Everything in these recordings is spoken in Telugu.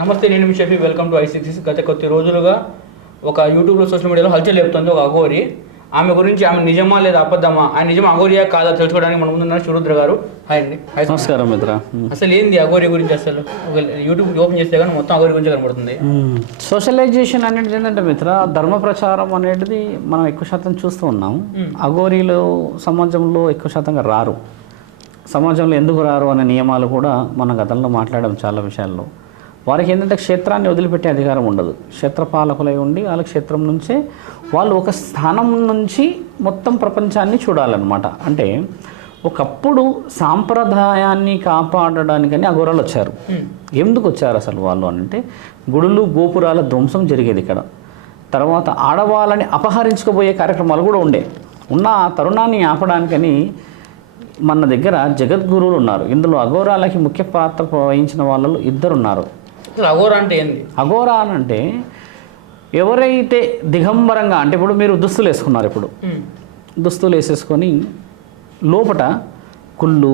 నమస్తే, నేను మీ షఫీ. Welcome to I66. గత కొద్ది రోజులుగా ఒక యూట్యూబ్లో సోషల్ మీడియాలో హల్చల్ లేపుతుంది ఒక అఘోరి. ఆమె గురించి ఆమె నిజమా లేదా అబద్ధమా, ఆయన నిజమా అఘోరియా కాదా తెలుసుకోవడానికి మన ముందున్నారు శివరుద్ర గారు. హాయ్ అండి. నమస్కారం మిత్ర. అసలు ఏంది అఘోరి గురించి? అసలు యూట్యూబ్ ఓపెన్ చేస్తే కానీ మొత్తం అఘోరి గురించి కనబడుతుంది. సోషలైజేషన్ అనేది ఏంటంటే మిత్ర, ధర్మ ప్రచారం అనేది మనం ఎక్కువ శాతం చూస్తూ ఉన్నాం. అఘోరీలు సమాజంలో ఎక్కువ శాతంగా రారు. సమాజంలో ఎందుకు రారు అనే నియమాలు కూడా మన గతంలో మాట్లాడడం చాలా విషయాల్లో. వారికి ఏంటంటే క్షేత్రాన్ని వదిలిపెట్టే అధికారం ఉండదు. క్షేత్రపాలకులై ఉండి వాళ్ళ క్షేత్రం నుంచే వాళ్ళు ఒక స్థానం నుంచి మొత్తం ప్రపంచాన్ని చూడాలన్నమాట. అంటే ఒకప్పుడు సాంప్రదాయాన్ని కాపాడడానికని అఘోరాలు వచ్చారు. ఎందుకు వచ్చారు అసలు వాళ్ళు అంటే, గుడులు గోపురాల ధ్వంసం జరిగేది ఇక్కడ. తర్వాత ఆడవాళ్ళని అపహరించుకోబోయే కార్యక్రమాలు కూడా ఉండే. ఉన్న ఆ తరుణాన్ని ఆపడానికని మన దగ్గర జగద్గురువులు ఉన్నారు. ఇందులో అఘోరాలకి ముఖ్య పాత్ర వహించిన వాళ్ళు ఇద్దరున్నారు. అఘోరా అంటే ఏంది? అఘోరా అంటే ఎవరైతే దిగంబరంగా, అంటే ఇప్పుడు మీరు దుస్తులు వేసుకున్నారు. ఇప్పుడు దుస్తులు వేసేసుకొని లోపట కుళ్ళు,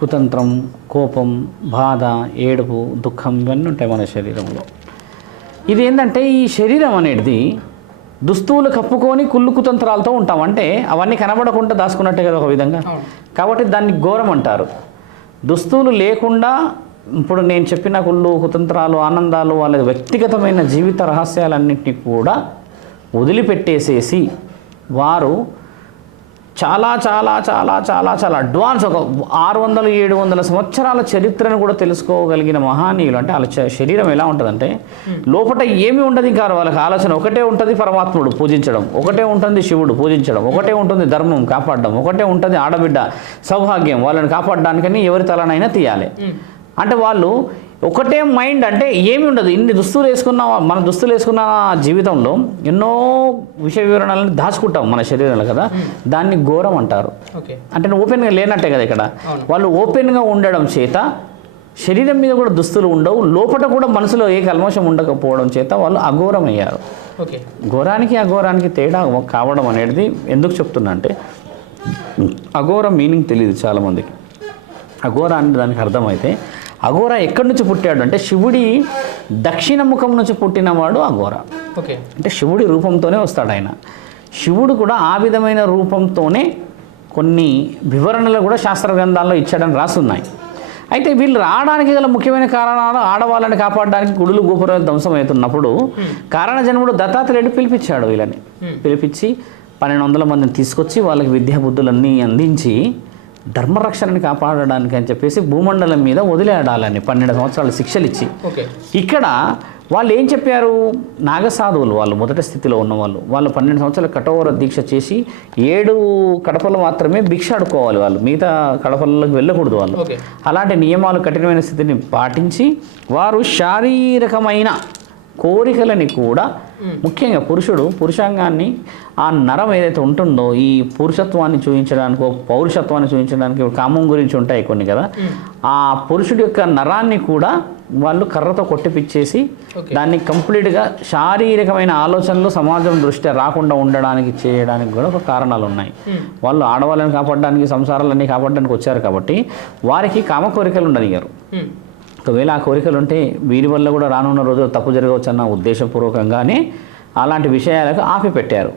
కుతంత్రం, కోపం, బాధ, ఏడుపు, దుఃఖం ఇవన్నీ ఉంటాయి మన శరీరంలో. ఇది ఏంటంటే ఈ శరీరం అనేది దుస్తువులు కప్పుకొని కుళ్ళు కుతంత్రాలతో ఉంటాం. అంటే అవన్నీ కనబడకుండా దాచుకున్నట్టే కదా ఒక విధంగా. కాబట్టి దాన్ని ఘోరం అంటారు. దుస్తువులు లేకుండా ఇప్పుడు నేను చెప్పిన కుళ్ళు కుతంత్రాలు, ఆనందాలు, వాళ్ళ వ్యక్తిగతమైన జీవిత రహస్యాలన్నింటినీ కూడా వదిలిపెట్టేసేసి వారు చాలా చాలా చాలా చాలా చాలా అడ్వాన్స్, ఒక 600-700 సంవత్సరాల చరిత్రను కూడా తెలుసుకోగలిగిన మహానీయులు. అంటే వాళ్ళ శరీరం ఎలా ఉంటుందంటే లోపల ఏమీ ఉండదు. ఇంకా వాళ్ళకి ఆలోచన ఒకటే ఉంటుంది, పరమాత్ముడు పూజించడం ఒకటే ఉంటుంది, శివుడు పూజించడం ఒకటే ఉంటుంది, ధర్మం కాపాడడం ఒకటే ఉంటుంది, ఆడబిడ్డ సౌభాగ్యం వాళ్ళని కాపాడడానికని ఎవరి తలనైనా తీయాలి. అంటే వాళ్ళు ఒకటే మైండ్, అంటే ఏమి ఉండదు. ఇన్ని దుస్తులు వేసుకున్న మన దుస్తులు వేసుకున్న జీవితంలో ఎన్నో విషయ వివరణలను దాచుకుంటాం మన శరీరంలో కదా, దాన్ని ఘోరం అంటారు. అంటే ఓపెన్గా లేనట్టే కదా ఇక్కడ. వాళ్ళు ఓపెన్గా ఉండడం చేత శరీరం మీద కూడా దుస్తులు ఉండవు, లోపల కూడా మనసులో ఏ కల్మషం ఉండకపోవడం చేత వాళ్ళు అఘోరం అయ్యారు. ఘోరానికి అఘోరానికి తేడా కావడం అనేది ఎందుకు చెప్తున్నా అంటే, అఘోరం మీనింగ్ తెలియదు చాలామందికి. అఘోర అంటే దానికి అర్థమైతే, అఘోర ఎక్కడి నుంచి పుట్టాడు అంటే శివుడి దక్షిణ ముఖం నుంచి పుట్టినవాడు అఘోర. అంటే శివుడి రూపంతోనే వస్తాడు ఆయన. శివుడు కూడా ఆ విధమైన రూపంతోనే కొన్ని వివరణలు కూడా శాస్త్ర గ్రంథాల్లో ఇచ్చాడని రాస్తున్నాయి. అయితే వీళ్ళు రావడానికి గల ముఖ్యమైన కారణాలు, ఆడవాళ్ళని కాపాడడానికి గుడులు గోపురాలు ధ్వంసం అవుతున్నప్పుడు కారణ జన్ముడు దత్తాత్రేయుడు పిలిపించాడు. వీళ్ళని పిలిపించి 1200 మందిని తీసుకొచ్చి వాళ్ళకి విద్యా బుద్ధులన్నీ అందించి ధర్మరక్షణని కాపాడడానికి అని చెప్పేసి భూమండలం మీద వదిలేడాలని 12 సంవత్సరాలు శిక్షలు ఇచ్చి, ఇక్కడ వాళ్ళు ఏం చెప్పారు, నాగసాధువులు వాళ్ళు మొదటి స్థితిలో ఉన్నవాళ్ళు, వాళ్ళు 12 సంవత్సరాలు కఠోర దీక్ష చేసి 7 కడపలు మాత్రమే భిక్ష అడుకోవాలి, వాళ్ళు మిగతా కడపలలోకి వెళ్ళకూడదు వాళ్ళు. అలాంటి నియమాలు, కఠినమైన స్థితిని పాటించి వారు శారీరకమైన కోరికలని కూడా, ముఖ్యంగా పురుషాంగాన్ని, ఆ నరం ఏదైతే ఉంటుందో ఈ పురుషత్వాన్ని చూపించడానికి, పౌరుషత్వాన్ని చూపించడానికి, కామం గురించి ఉంటాయి కొన్ని కదా, ఆ పురుషుడి యొక్క నరాన్ని కూడా వాళ్ళు కర్రతో కొట్టిపిచ్చేసి దాన్ని కంప్లీట్గా శారీరకమైన ఆలోచనలు సమాజం దృష్ట్యా రాకుండా ఉండడానికి చేయడానికి కూడా ఒక కారణాలు ఉన్నాయి. వాళ్ళు ఆడవాళ్ళని కాపాడడానికి, సంసారాలన్నీ కాపాడడానికి వచ్చారు కాబట్టి వారికి కామ కోరికలు ఉండనిగారు. ఒకవేళ ఆ కోరికలు ఉంటే వీరి వల్ల కూడా రానున్న రోజులు తప్పు జరగవచ్చు అన్న ఉద్దేశపూర్వకంగానే అలాంటి విషయాలకు ఆపి పెట్టారు.